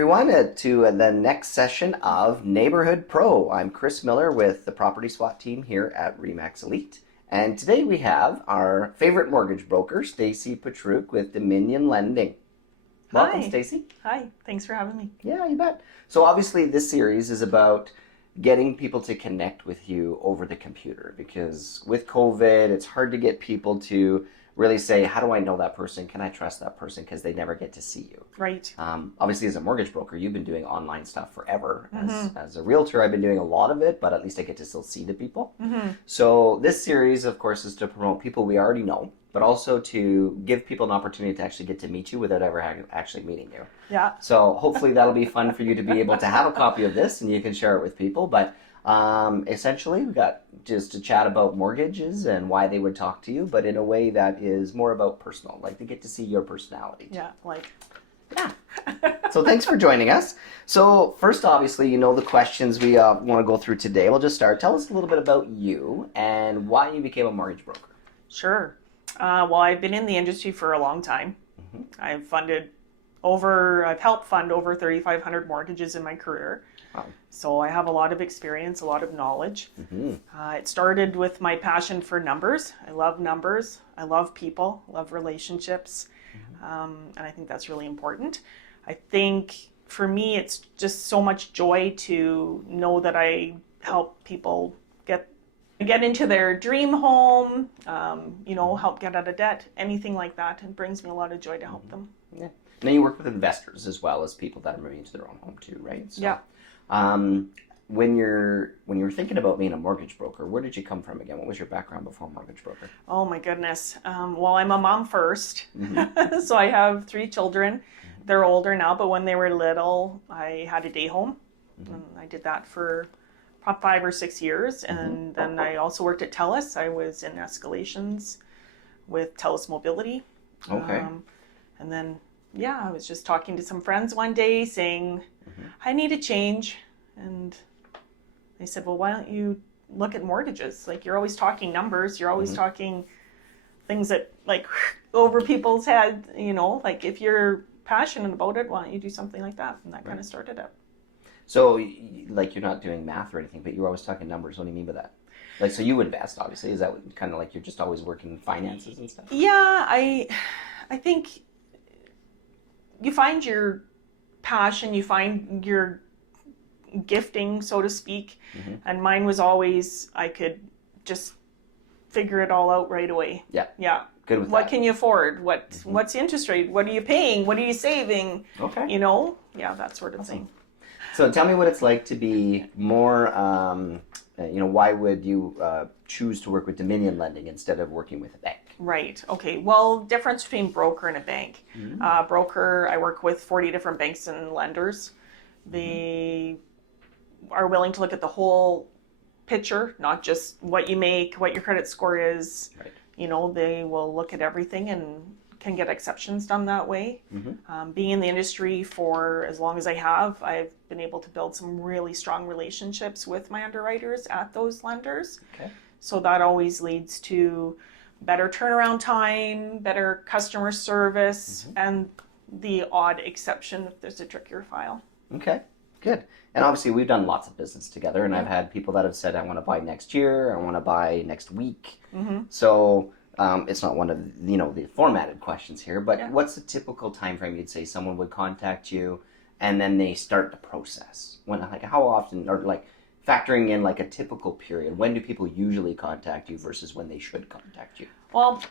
everyone, to the next session of Neighborhood Pro. I'm Chris Miller with the Property SWAT team here at RE/MAX Elite. And today we have our favorite mortgage broker, Stacy Petruch with Dominion Lending. Welcome, Hi. Stacy. Hi, thanks for having me. Yeah, you bet. So obviously this series is about getting people to connect with you over the computer, because with COVID, it's hard to get people to really say, how do I know that person? Can I trust that person? Because they never get to see you. Right. Obviously, as a mortgage broker, you've been doing online stuff forever. As a realtor, I've been doing a lot of it, but at least I get to still see the people. So this series, of course, is to promote people we already know, but also to give people an opportunity to actually get to meet you without ever actually meeting you. Yeah. So hopefully that'll be fun for you to be able to have a copy of this and you can share it with people. But essentially, we got just to chat about mortgages and why they would talk to you, but in a way that is more about personal. Like, they get to see your personality. Yeah, like. Yeah. So thanks for joining us. So first, obviously, you know the questions we want to go through today. We'll just start. Tell us a little bit about you and why you became a mortgage broker. Sure. Well, I've been in the industry for a long time. I've helped fund over 3,500 mortgages in my career. Wow. So I have a lot of experience, a lot of knowledge. It started with my passion for numbers. I love numbers. I love people, love relationships. And I think that's really important. I think for me, it's just so much joy to know that I help people get into their dream home, help get out of debt, anything like that. It brings me a lot of joy to help them. Yeah. Now you work with investors as well as people that are moving into their own home too, right? So, yeah. When you're thinking about being a mortgage broker, where did you come from again? What was your background before mortgage broker? Oh my goodness. Well, I'm a mom first. So I have 3 children. They're older now, but when they were little, I had a day home. And I did that for 5 or 6 years. And then I also worked at TELUS. I was in escalations with TELUS Mobility. Okay. And then, I was just talking to some friends one day saying, I need a change. And they said, well, why don't you look at mortgages? Like, you're always talking numbers. You're always talking things that, like, over people's head, like, if you're passionate about it, why don't you do something like that? And that kind of started it. So, like, you're not doing math or anything, but you're always talking numbers. What do you mean by that? Like, so you invest, obviously. Is that kind of like you're just always working finances and stuff? Yeah, I think you find your passion, you find your gifting, so to speak. And mine was always, I could just figure it all out right away. Yeah. Yeah. Good with what that. Can you afford? What's the interest rate? What are you paying? What are you saving? Okay. Yeah, that sort of thing. So tell me what it's like to be more, why would you choose to work with Dominion Lending instead of working with a bank? Right. Okay. Well, difference between broker and a bank. Broker, I work with 40 different banks and lenders. They are willing to look at the whole picture, not just what you make, what your credit score is. Right. They will look at everything and can get exceptions done that way. Being in the industry for as long as I have, I've been able to build some really strong relationships with my underwriters at those lenders. Okay. So that always leads to better turnaround time, better customer service, and the odd exception if there's a trickier file. Okay, good. And obviously we've done lots of business together, and I've had people that have said, I want to buy next year, I want to buy next week. So it's not one of the formatted questions here, but what's the typical time frame you'd say someone would contact you and then they start the process? How often, or like factoring in like a typical period, when do people usually contact you versus when they should contact you? Well,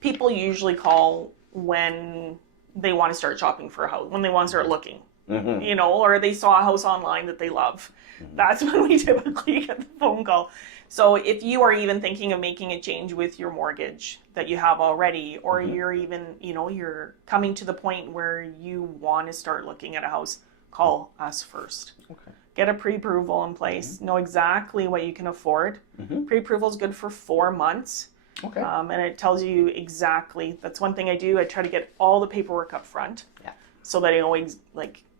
people usually call when they want to start shopping for a house, when they want to start looking. Or they saw a house online that they love. That's when we typically get the phone call. So if you are even thinking of making a change with your mortgage that you have already, or you're even, you're coming to the point where you want to start looking at a house, call us first. Okay. Get a pre-approval in place. Know exactly what you can afford. Pre-approval is good for 4 months. Okay. And it tells you exactly, that's one thing I do. I try to get all the paperwork up front. Yeah. So that I know,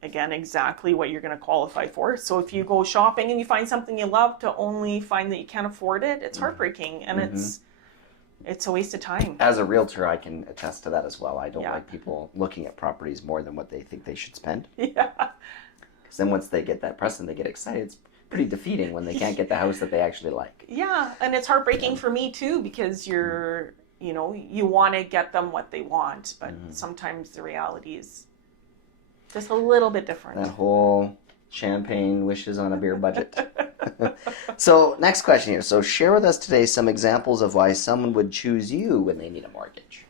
exactly what you're going to qualify for. So if you go shopping and you find something you love, to only find that you can't afford it, it's heartbreaking. And it's it's a waste of time. As a realtor, I can attest to that as well. I don't Yeah. like people looking at properties more than what they think they should spend. Yeah. Because then once they get that press and they get excited, it's pretty defeating when they can't get the house that they actually like. Yeah, and it's heartbreaking for me too, because you're, you know, you want to get them what they want, but sometimes the reality is just a little bit different. That whole champagne wishes on a beer budget. So next question here. So share with us today some examples of why someone would choose you when they need a mortgage.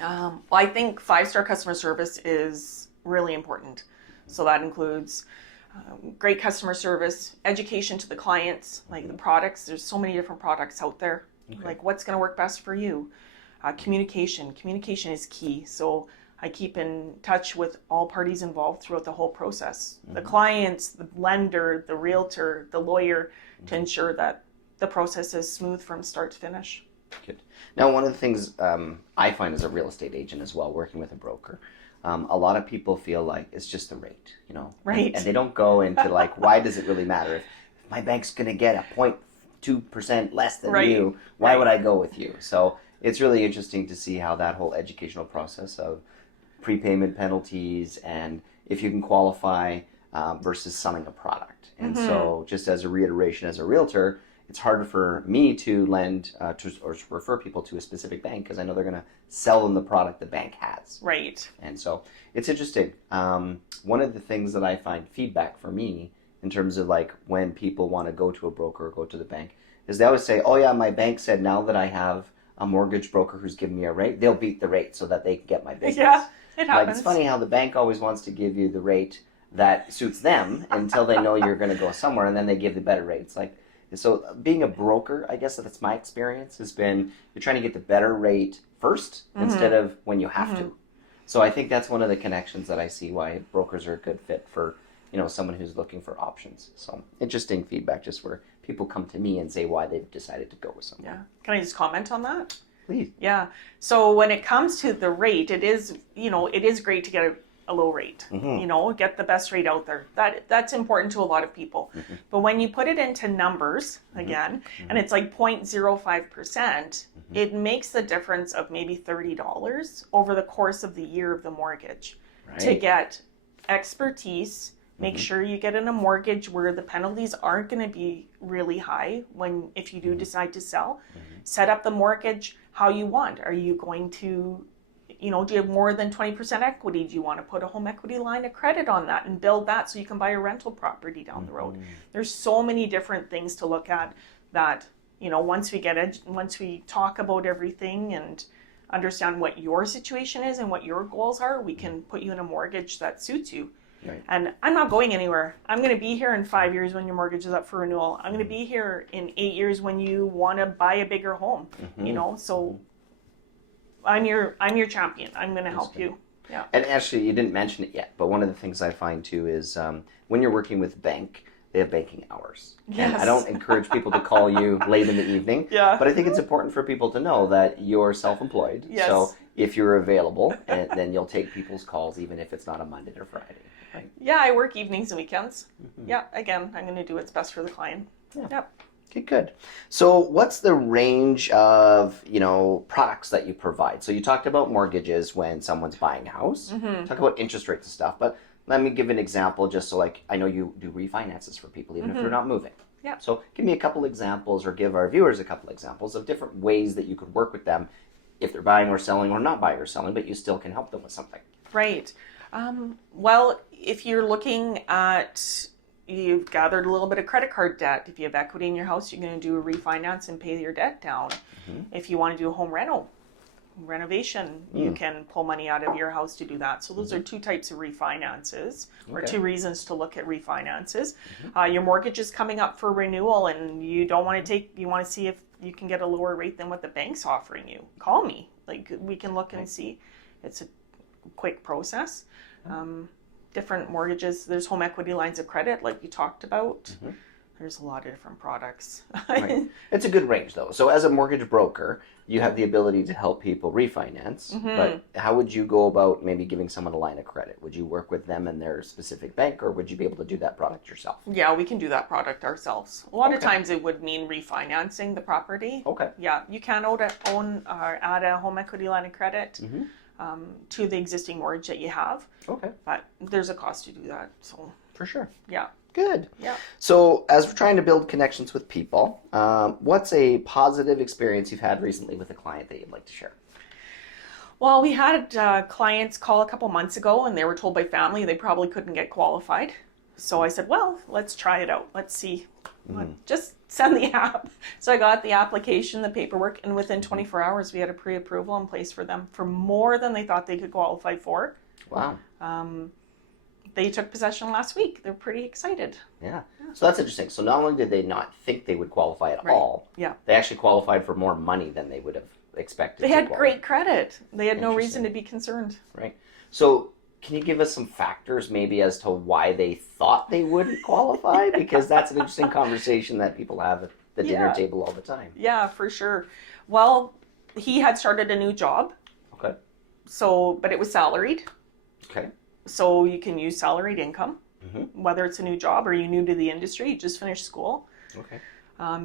Well, I think 5-star customer service is really important. So that includes great customer service, education to the clients, like the products. There's so many different products out there. Okay. Like what's going to work best for you. Communication. Communication is key. So I keep in touch with all parties involved throughout the whole process. The clients, the lender, the realtor, the lawyer, to ensure that the process is smooth from start to finish. Good. Now, one of the things I find as a real estate agent as well, working with a broker, a lot of people feel like it's just the rate, you know, Right. and they don't go into like, why does it really matter? If my bank's going to get a 0.2% less than Right. you, why Right. would I go with you? So it's really interesting to see how that whole educational process of prepayment penalties and if you can qualify versus selling a product. And so just as a reiteration, as a realtor, it's harder for me to lend or refer people to a specific bank because I know they're going to sell them the product the bank has. Right. And so it's interesting. One of the things that I find feedback for me in terms of like when people want to go to a broker or go to the bank is they always say, oh yeah, my bank said now that I have a mortgage broker who's giving me a rate, they'll beat the rate so that they can get my business. Yeah, it happens. Like, it's funny how the bank always wants to give you the rate that suits them until they know you're going to go somewhere, and then they give the better rate. It's like, so being a broker, I guess that's my experience, has been you're trying to get the better rate first instead of when you have to. So I think that's one of the connections that I see why brokers are a good fit for, you know, someone who's looking for options. So interesting feedback just where people come to me and say why they've decided to go with someone. Yeah. Can I just comment on that? Please. Yeah. So when it comes to the rate, it is, you know, it is great to get a low rate, you know, get the best rate out there. That's important to a lot of people. But when you put it into numbers again, and it's like 0.05%, it makes the difference of maybe $30 over the course of the year of the mortgage to get expertise. Make sure you get in a mortgage where the penalties aren't going to be really high if you do decide to sell. Set up the mortgage how you want. Are you going to, you know, do you have more than 20% equity? Do you want to put a home equity line of credit on that and build that so you can buy a rental property down the road? There's so many different things to look at that, you know, once we talk about everything and understand what your situation is and what your goals are, we can put you in a mortgage that suits you. Right. And I'm not going anywhere. I'm going to be here in 5 years when your mortgage is up for renewal. I'm going to be here in 8 years when you want to buy a bigger home. You know, so I'm your champion. I'm going to help you. Yeah. And actually, you didn't mention it yet, but one of the things I find too is when you're working with bank, they have banking hours. Yes. And I don't encourage people to call you late in the evening. Yeah. But I think it's important for people to know that you're self-employed. Yes. So if you're available, then you'll take people's calls even if it's not a Monday or Friday. Right? Yeah, I work evenings and weekends. Yeah, again, I'm going to do what's best for the client. Yeah. Yep. Okay, good. So what's the range of, you know, products that you provide? So you talked about mortgages when someone's buying a house. Talk about interest rates and stuff. But let me give an example just so, like, I know you do refinances for people even if they're not moving. Yeah. So give me a couple examples or give our viewers a couple examples of different ways that you could work with them if they're buying or selling or not buying or selling, but you still can help them with something. Right. Well, if you're looking at, you've gathered a little bit of credit card debt. If you have equity in your house, you're going to do a refinance and pay your debt down. If you want to do a home renovation, you can pull money out of your house to do that. So those are two types of refinances, or two reasons to look at refinances. Your mortgage is coming up for renewal and you don't want to you want to see if you can get a lower rate than what the bank's offering you. Call me. Like, we can look and see. It's a quick process. Different mortgages, there's home equity lines of credit like you talked about. There's a lot of different products. Right. It's a good range, though. So as a mortgage broker, you have the ability to help people refinance. But how would you go about maybe giving someone a line of credit? Would you work with them and their specific bank, or would you be able to do that product yourself? Yeah, we can do that product ourselves. A lot of times it would mean refinancing the property. Okay. Yeah, you can add a home equity line of credit to the existing mortgage that you have. Okay. But there's a cost to do that. So For sure. yeah. Good. Yeah. So as we're trying to build connections with people, what's a positive experience you've had recently with a client that you'd like to share? Well, we had clients call a couple months ago, and they were told by family they probably couldn't get qualified. So I said, well, let's try it out. Let's see. Just send the app. So I got the application, the paperwork, and within 24 hours, we had a pre-approval in place for them for more than they thought they could qualify for. Wow. They took possession last week. They're pretty excited. Yeah. So that's interesting. So not only did they not think they would qualify at all, they actually qualified for more money than they would have expected. They had great credit. They had no reason to be concerned. Right. So can you give us some factors maybe as to why they thought they wouldn't qualify? Because that's an interesting conversation that people have at the dinner table all the time. Yeah, for sure. Well, he had started a new job. Okay. So, but it was salaried. Okay. So you can use salaried income, whether it's a new job or you're new to the industry, you just finished school. Okay.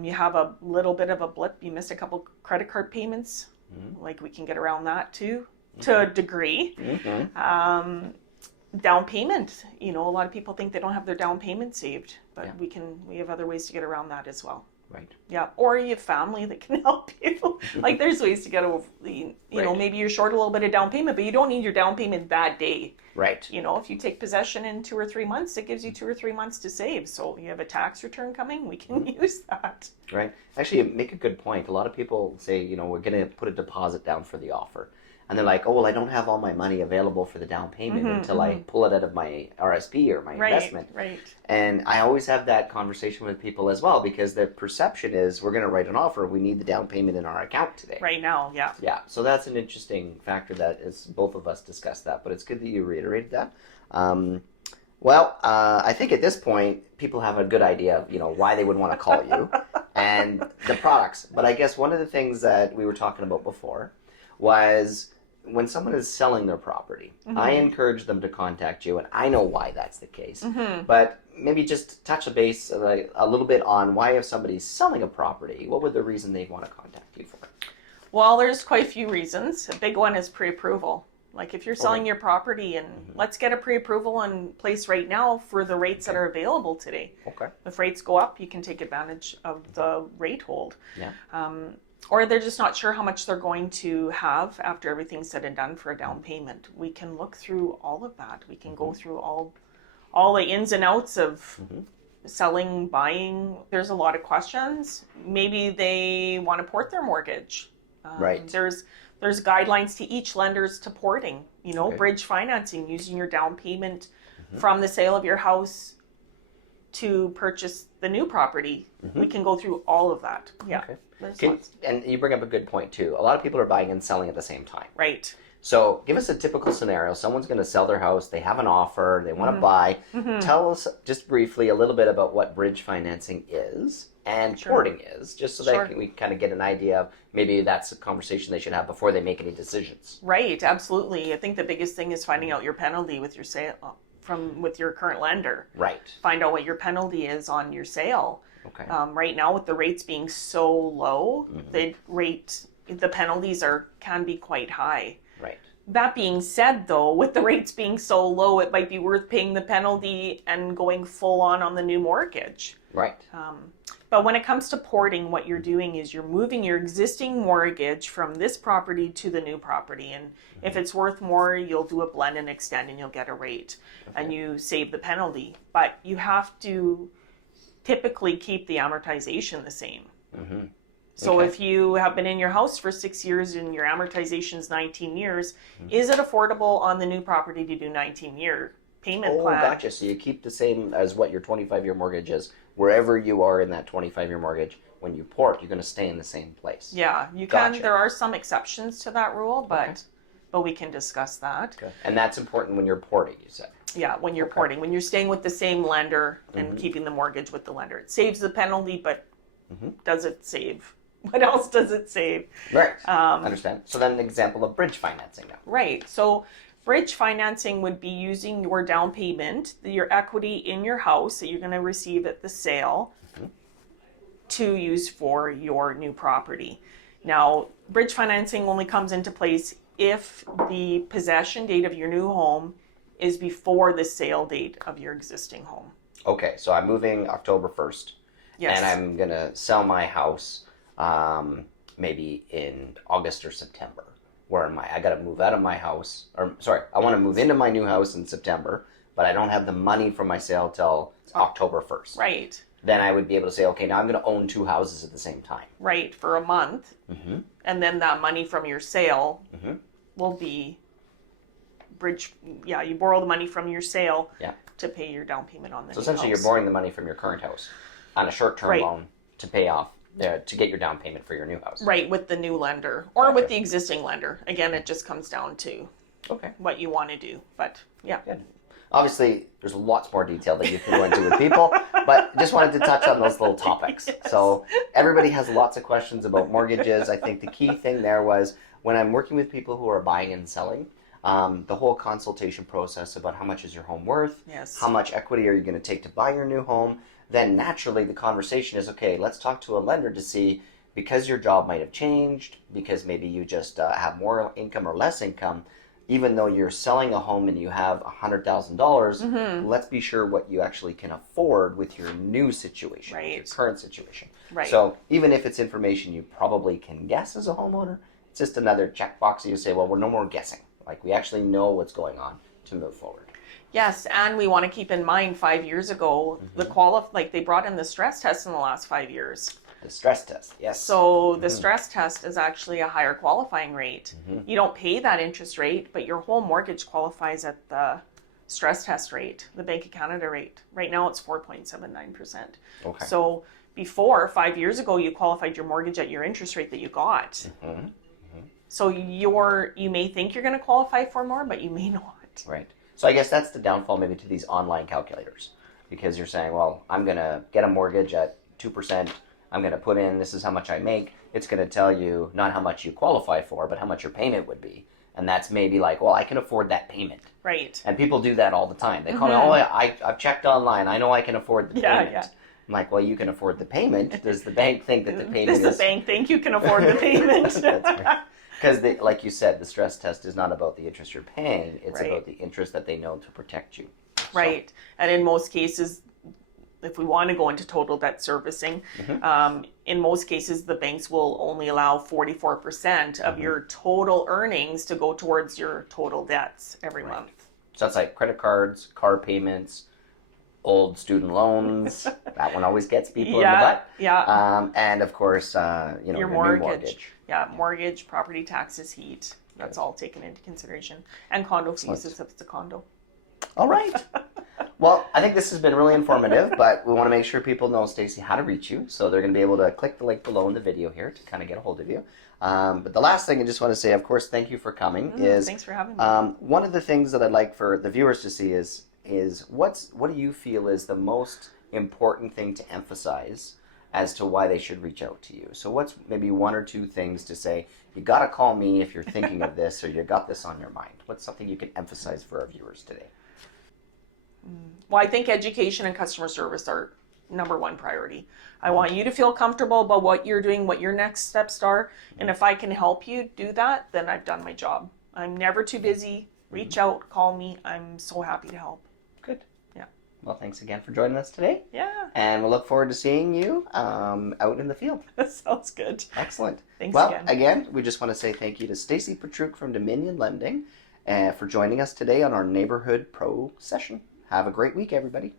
You have a little bit of a blip. You missed a couple credit card payments. Like we can get around that too, to a degree. Down payment. You know, a lot of people think they don't have their down payment saved, but we have other ways to get around that as well. Right. Yeah. Or you have family that can help you. Like there's ways to get over, you know, maybe you're short a little bit of down payment, but you don't need your down payment that day. Right. You know, if you take possession in 2 or 3 months, it gives you 2 or 3 months to save. So you have a tax return coming, we can use that. Right. Actually, you make a good point. A lot of people say, you know, we're going to put a deposit down for the offer. And they're like, oh, well, I don't have all my money available for the down payment until I pull it out of my RSP or my investment. Right. And I always have that conversation with people as well, because the perception is we're going to write an offer. We need the down payment in our account today. Right now, yeah. Yeah. So that's an interesting factor that is both of us discussed that, but it's good that you reiterated that. I think at this point, people have a good idea of, you know, why they would want to call you and the products. But I guess one of the things that we were talking about before was when someone is selling their property, I encourage them to contact you, and I know why that's the case. But maybe just touch a base a little bit on why, if somebody's selling a property, what would the reason they'd want to contact you for? Well, there's quite a few reasons. A big one is pre-approval. Like if you're selling your property, and let's get a pre-approval in place right now for the rates that are available today. Okay. If rates go up, you can take advantage of the rate hold. Yeah. Or they're just not sure how much they're going to have after everything's said and done for a down payment. We can look through all of that. We can go through all the ins and outs of selling, buying. There's a lot of questions. Maybe they want to port their mortgage. Right. There's guidelines to each lender's to porting. You know, bridge financing, using your down payment from the sale of your house to purchase the new property. We can go through all of that. Yeah. Okay. And you bring up a good point too. A lot of people are buying and selling at the same time. Right. So give us a typical scenario. Someone's going to sell their house. They have an offer. They want to buy. Tell us just briefly a little bit about what bridge financing is and porting is, just so that we kind of get an idea of maybe that's a conversation they should have before they make any decisions. Right. Absolutely. I think the biggest thing is finding out your penalty with your sale with your current lender. Right. Find out what your penalty is on your sale. Okay. Right now, with the rates being so low, the penalties can be quite high. Right. That being said, though, with the rates being so low, it might be worth paying the penalty and going full on the new mortgage. Right. But when it comes to porting, what you're doing is you're moving your existing mortgage from this property to the new property. And if it's worth more, you'll do a blend and extend and you'll get a rate and you save the penalty. But you have to typically keep the amortization the same. So if you have been in your house for 6 years and your amortization is 19 years, is it affordable on the new property to do 19-year payment plan? Oh, gotcha. So you keep the same as what your 25-year mortgage is. Wherever you are in that 25-year mortgage, when you port, you're going to stay in the same place. Yeah, you can. There are some exceptions to that rule, but we can discuss that. Okay. And that's important when you're porting, you said. Yeah, when you're porting, when you're staying with the same lender and keeping the mortgage with the lender. It saves the penalty, but does it save? What else does it save? Right. Understand. So then an example of bridge financing now. Right. So bridge financing would be using your down payment, your equity in your house that you're going to receive at the sale to use for your new property. Now, bridge financing only comes into place if the possession date of your new home is before the sale date of your existing home. Okay, so I'm moving October 1st. Yes. And I'm going to sell my house maybe in August or September. Where am I? I got to move out of my house. Or, sorry, I want to move into my new house in September, but I don't have the money from my sale till October 1st. Right. Then I would be able to say, okay, now I'm going to own 2 houses at the same time. Right, for a month. And then that money from your sale will be bridge. Yeah, you borrow the money from your sale to pay your down payment on the So new essentially house. you're borrowing the money from your current house on a short-term loan to pay off, to get your down payment for your new house. Right, with the new lender or with the existing lender. Again, it just comes down to what you want to do. But yeah. Good. Obviously, there's lots more detail that you can go into with people, but just wanted to touch on those little topics. Yes. So everybody has lots of questions about mortgages. I think the key thing there was when I'm working with people who are buying and selling, the whole consultation process about how much is your home worth, how much equity are you going to take to buy your new home, then naturally the conversation is, okay, let's talk to a lender to see, because your job might have changed, because maybe you just have more income or less income, even though you're selling a home and you have $100,000, let's be sure what you actually can afford with your new situation, your current situation. Right. So even if it's information you probably can guess as a homeowner, it's just another checkbox that you say, well, we're no more guessing. Like, we actually know what's going on to move forward. Yes, and we want to keep in mind 5 years ago, they brought in the stress test in the last 5 years. The stress test, yes. So the stress test is actually a higher qualifying rate. You don't pay that interest rate, but your whole mortgage qualifies at the stress test rate, the Bank of Canada rate. Right now it's 4.79%. Okay. So before, 5 years ago, you qualified your mortgage at your interest rate that you got. So you may think you're going to qualify for more, but you may not. Right. So I guess that's the downfall maybe to these online calculators, because you're saying, well, I'm going to get a mortgage at 2%. I'm going to put in, this is how much I make. It's going to tell you not how much you qualify for, but how much your payment would be. And that's maybe like, well, I can afford that payment. Right. And people do that all the time. They call me, oh, I've checked online. I know I can afford the payment. Yeah. I'm like, well, you can afford the payment. Does the bank think that the payment is... Does the bank think you can afford the payment? That's right. Because, like you said, the stress test is not about the interest you're paying. It's about the interest that they know to protect you. Right. So. And in most cases, if we want to go into total debt servicing, in most cases, the banks will only allow 44% of your total earnings to go towards your total debts every month. So that's like credit cards, car payments, old student loans. That one always gets people in the butt. Yeah. And of course, your mortgage. Yeah, mortgage, property taxes, heat. That's all taken into consideration. And condo fees if it's a condo. All right. Well, I think this has been really informative, but we want to make sure people know, Stacey, how to reach you. So they're going to be able to click the link below in the video here to kind of get a hold of you. But the last thing I just want to say, of course, thank you for coming. Thanks for having me. One of the things that I'd like for the viewers to see is what do you feel is the most important thing to emphasize as to why they should reach out to you? So what's maybe 1 or 2 things to say, you got to call me if you're thinking of this or you got this on your mind? What's something you can emphasize for our viewers today? Well, I think education and customer service are number 1 priority. I want you to feel comfortable about what you're doing, what your next steps are. And if I can help you do that, then I've done my job. I'm never too busy. Reach out, call me. I'm so happy to help. Good. Yeah. Well, thanks again for joining us today. Yeah. And we'll look forward to seeing you out in the field. That sounds good. Excellent. Thanks again, we just want to say thank you to Stacey Petruch from Dominion Lending for joining us today on our Neighborhood Pro session. Have a great week, everybody.